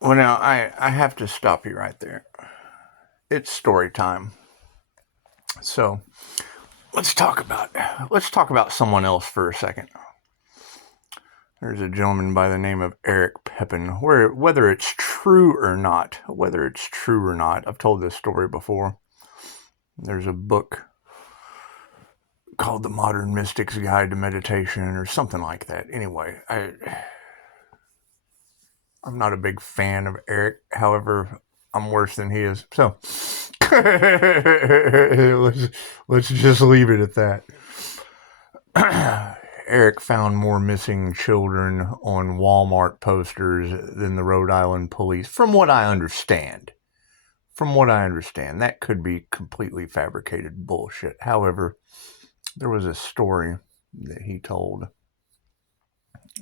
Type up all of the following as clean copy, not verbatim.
Well, now I have to stop you right there. It's story time. So let's talk about someone else for a second. There's a gentleman by the name of Eric Pepin. Whether it's true or not, I've told this story before. There's a book called The Modern Mystic's Guide to Meditation or something like that. Anyway, I'm not a big fan of Eric. However, I'm worse than he is. So let's just leave it at that. Eric found more missing children on Walmart posters than the Rhode Island police, from what I understand. That could be completely fabricated bullshit. However, there was a story that he told,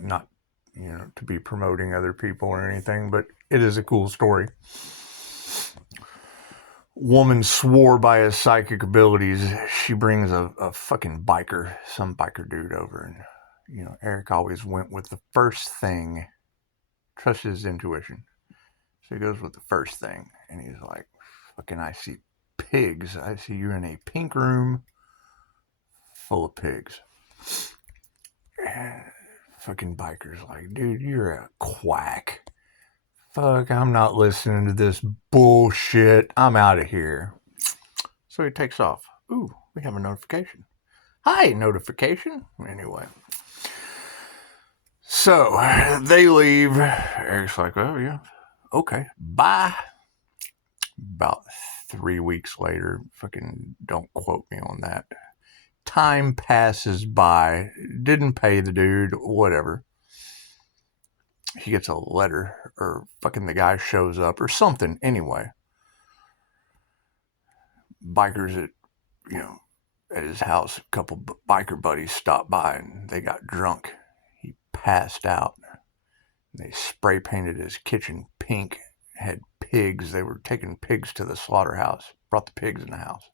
not, to be promoting other people or anything, but it is a cool story. Woman swore by his psychic abilities. She brings a fucking biker, some biker dude over, and Eric always went with the first thing. Trust his intuition. So he goes with the first thing, and he's like, fucking, I see pigs. I see you in a pink room full of pigs. And fucking biker's like, dude, you're a quack. Fuck, I'm not listening to this bullshit. I'm out of here. So he takes off. Ooh, we have a notification. Hi, notification. Anyway. So they leave. Eric's like, oh, yeah. Okay, bye. About 3 weeks later, fucking don't quote me on that. Time passes by. Didn't pay the dude, whatever. He gets a letter, or fucking the guy shows up, or something. Anyway, bikers at his house, a couple biker buddies stopped by and they got drunk. He passed out. They spray painted his kitchen pink. Had pigs. They were taking pigs to the slaughterhouse. Brought the pigs in the house.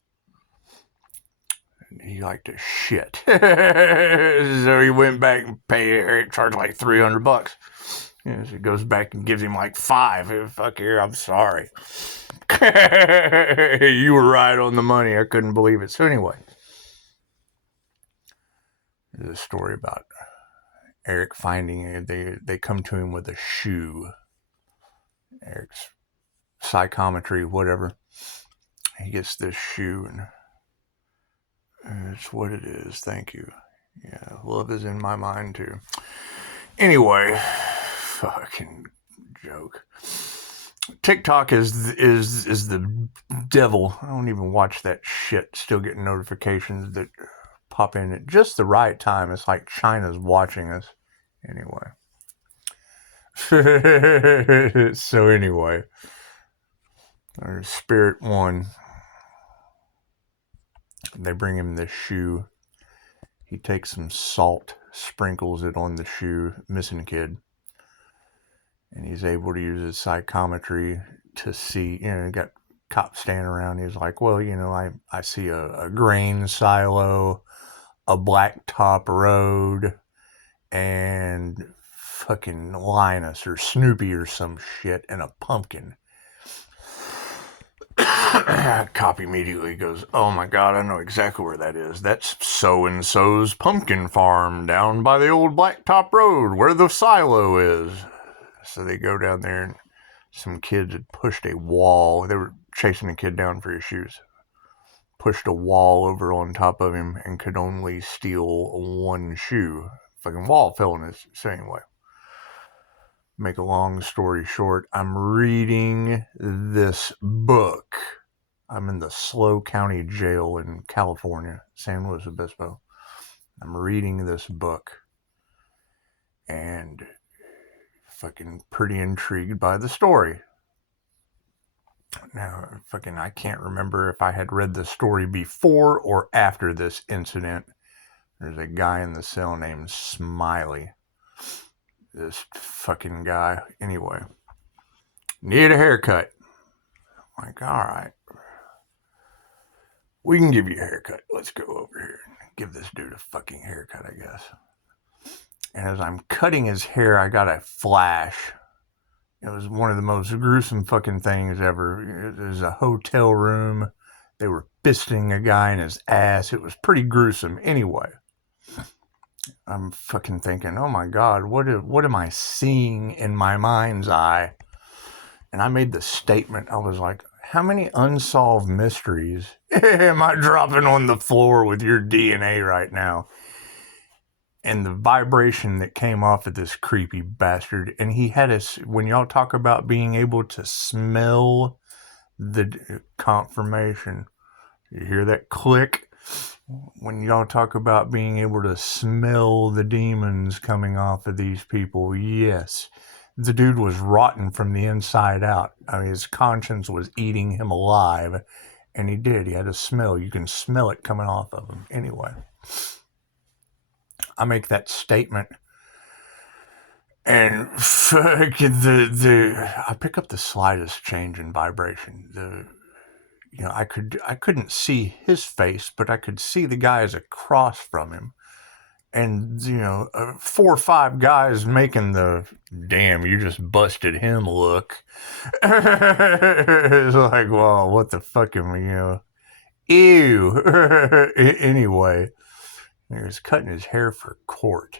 And he liked to shit. So he went back and paid Eric, charged like $300. So he goes back and gives him like $5. Fuck here, I'm sorry. You were right on the money. I couldn't believe it. So anyway, there's a story about Eric finding it. They come to him with a shoe. Eric's psychometry, whatever. He gets this shoe, and it's what it is. Thank you. Yeah, love is in my mind too. Anyway, fucking joke. TikTok is the devil. I don't even watch that shit. Still getting notifications that pop in at just the right time. It's like China's watching us. Anyway. So anyway, our Spirit One, they bring him this shoe. He takes some salt, sprinkles it on the shoe, missing kid, and he's able to use his psychometry to see, got cops standing around. He's like, well, I see a grain silo, a blacktop road, and fucking Linus or Snoopy or some shit, and a pumpkin. Cop immediately goes, oh my god, I know exactly where that is. That's so-and-so's pumpkin farm down by the old blacktop road where the silo is. So they go down there, and some kids had pushed a wall. They were chasing a kid down for his shoes. Pushed a wall over on top of him and could only steal one shoe. Fucking wall fell in his... So anyway, make a long story short, I'm reading this book. I'm in the SLO County Jail in California, San Luis Obispo. I'm reading this book and fucking pretty intrigued by the story. Now, fucking, I can't remember if I had read the story before or after this incident. There's a guy in the cell named Smiley. This fucking guy. Anyway, need a haircut. I'm like, all right. We can give you a haircut. Let's go over here and give this dude a fucking haircut, I guess. And as I'm cutting his hair, I got a flash. It was one of the most gruesome fucking things ever. It was a hotel room. They were fisting a guy in his ass. It was pretty gruesome. Anyway, I'm fucking thinking, oh my God, what am I seeing in my mind's eye? And I made the statement, I was like, how many unsolved mysteries am I dropping on the floor with your DNA right now? And the vibration that came off of this creepy bastard, and he had us, when y'all talk about being able to smell the confirmation, you hear that click? When y'all talk about being able to smell the demons coming off of these people, yes, the dude was rotten from the inside out. I mean, his conscience was eating him alive, and he did. He had a smell. You can smell it coming off of him. Anyway, I make that statement, and I pick up the slightest change in vibration. I couldn't see his face, but I could see the guys across from him. And, 4 or 5 guys making the, damn, you just busted him look. It's like, well, what the fuck am I, ew. Anyway, he was cutting his hair for court.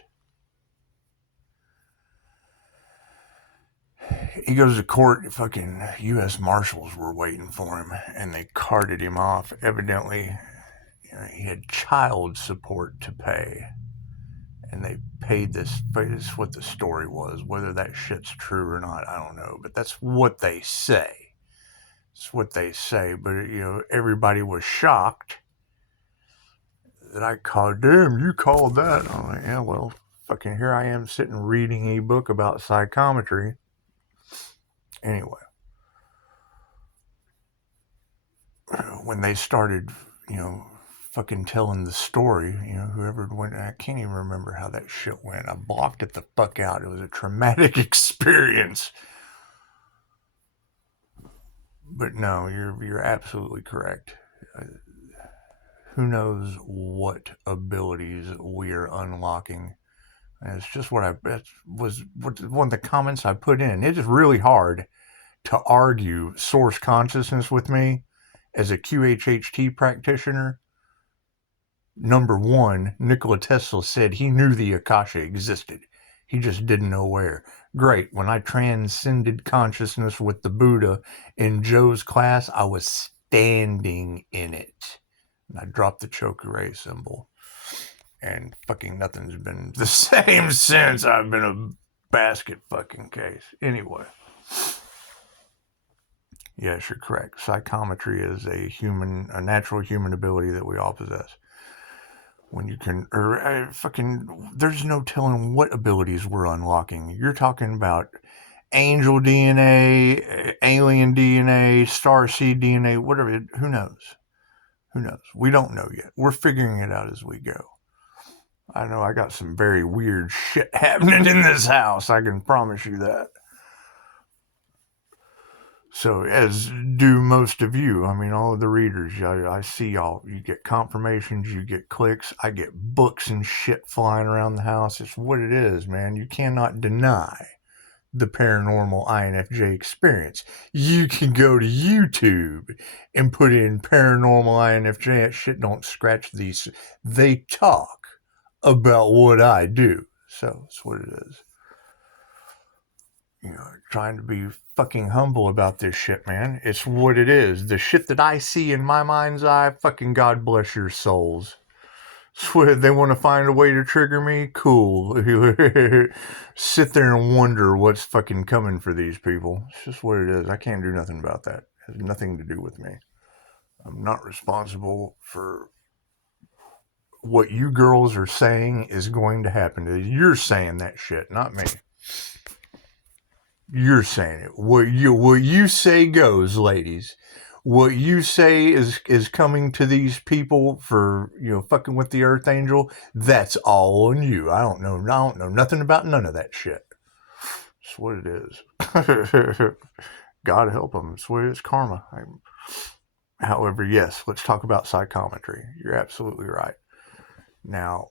He goes to court, fucking U.S. Marshals were waiting for him, and they carted him off. Evidently, he had child support to pay. And they paid this is what the story was. Whether that shit's true or not, I don't know. But that's what they say. It's what they say. But, everybody was shocked that I called, damn, you called that. I'm like, yeah, well, fucking here I am sitting reading a book about psychometry. Anyway, when they started, fucking telling the story, whoever went, I can't even remember how that shit went. I blocked it the fuck out. It was a traumatic experience. But no, you're absolutely correct. Who knows what abilities we're unlocking? And it's just what was one of the comments I put in. It is really hard to argue source consciousness with me as a QHHT practitioner. Number one, Nikola Tesla said he knew the Akasha existed. He just didn't know where. Great. When I transcended consciousness with the Buddha in Joe's class, I was standing in it. And I dropped the Chokuray symbol. And fucking nothing's been the same since. I've been a basket fucking case. Anyway. Yes, you're correct. Psychometry is a natural human ability that we all possess. When you can, there's no telling what abilities we're unlocking. You're talking about angel DNA, alien DNA, starseed DNA, whatever. Who knows? Who knows? We don't know yet. We're figuring it out as we go. I know I got some very weird shit happening in this house. I can promise you that. So, as do most of you, I mean, all of the readers, I see y'all, you get confirmations, you get clicks, I get books and shit flying around the house. It's what it is, man. You cannot deny the paranormal INFJ experience. You can go to YouTube and put in paranormal INFJ. That shit don't scratch these. They talk about what I do. So, it's what it is. Trying to be fucking humble about this shit, man. It's what it is. The shit that I see in my mind's eye, fucking God bless your souls. Swear they want to find a way to trigger me? Cool. Sit there and wonder what's fucking coming for these people. It's just what it is. I can't do nothing about that. It has nothing to do with me. I'm not responsible for what you girls are saying is going to happen. You're saying that shit, not me. You're saying it. What you say goes, ladies. What you say is coming to these people for, fucking with the Earth Angel. That's all on you. I don't know nothing about none of that shit. That's what it is. God help them. It's what it is, karma. However, yes, let's talk about psychometry. You're absolutely right. Now,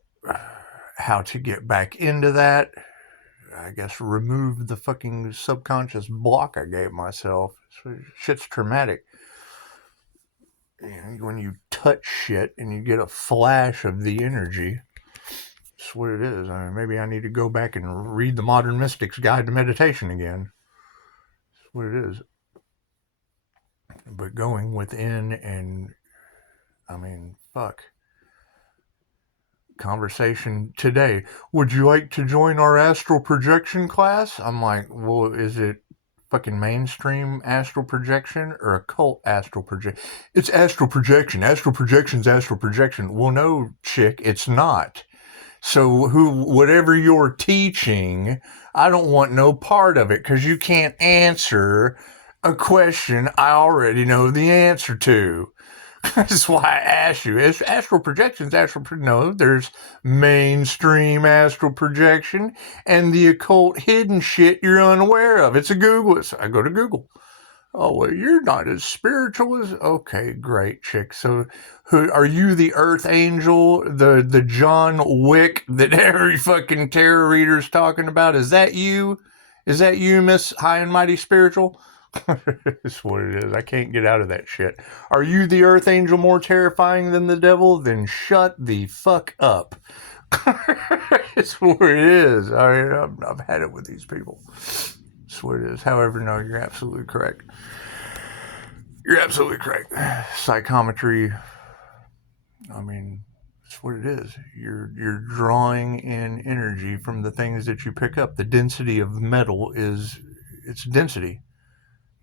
how to get back into that? I guess, remove the fucking subconscious block I gave myself. Shit's traumatic. When you touch shit and you get a flash of the energy, that's what it is. I mean, maybe I need to go back and read the Modern Mystic's Guide to Meditation again. That's what it is. But going within and, I mean, fuck. Conversation today. Would you like to join our astral projection class? I'm like, well, is it fucking mainstream astral projection or occult astral projection? It's astral projection. Astral projection's astral projection. Well, no, chick, it's not. So whatever you're teaching, I don't want no part of it because you can't answer a question I already know the answer to. That's why I asked you. Is astral projections no, there's mainstream astral projection and the occult hidden shit you're unaware of. It's a Google. I go to Google. Oh, well, you're not as spiritual as... Okay, great, chick. So, are you the Earth Angel, the John Wick that every fucking tarot reader's talking about? Is that you? Is that you, Miss High and Mighty Spiritual? That's what it is. I can't get out of that shit. Are you the Earth Angel more terrifying than the devil? Then shut the fuck up. It's what it is. I mean, I've had it with these people. That's what it is. However, no, you're absolutely correct. You're absolutely correct. Psychometry, I mean, that's what it is. You're drawing in energy from the things that you pick up. The density of metal is its density.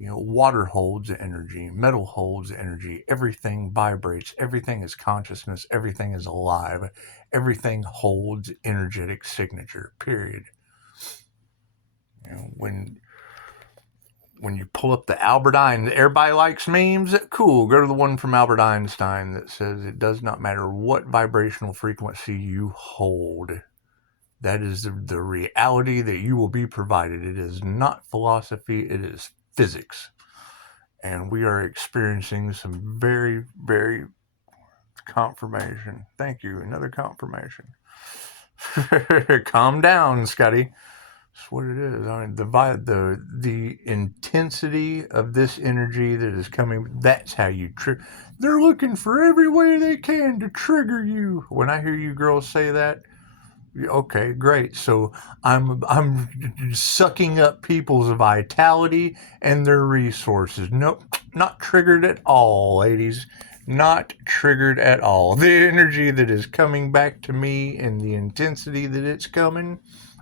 Water holds energy, metal holds energy, everything vibrates, everything is consciousness, everything is alive, everything holds energetic signature, period. When you pull up the Albert Einstein, everybody likes memes, cool, go to the one from Albert Einstein that says it does not matter what vibrational frequency you hold. That is the reality that you will be provided. It is not philosophy, it is physics. And we are experiencing some very, very confirmation. Thank you. Another confirmation. Calm down, Scotty. That's what it is. I mean, the intensity of this energy that is coming, that's how you trigger. They're looking for every way they can to trigger you. When I hear you girls say that, okay, great. So I'm sucking up people's vitality and their resources. Nope, not triggered at all, ladies. Not triggered at all. The energy that is coming back to me and the intensity that it's coming,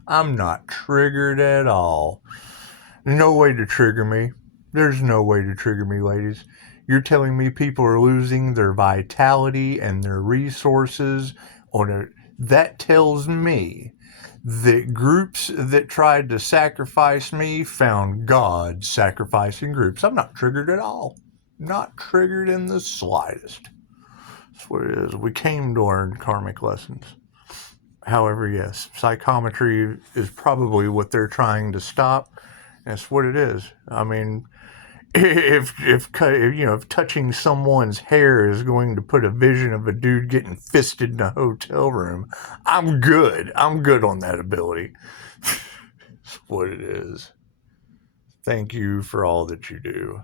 I'm not triggered at all. No way to trigger me. There's no way to trigger me, ladies. You're telling me people are losing their vitality and their resources that tells me that groups that tried to sacrifice me found God sacrificing groups. I'm not triggered at all. Not triggered in the slightest. That's what it is. We came to learn karmic lessons. However, yes, psychometry is probably what they're trying to stop. That's what it is. I mean, if touching someone's hair is going to put a vision of a dude getting fisted in a hotel room, I'm good. I'm good on that ability. That's what it is. Thank you for all that you do.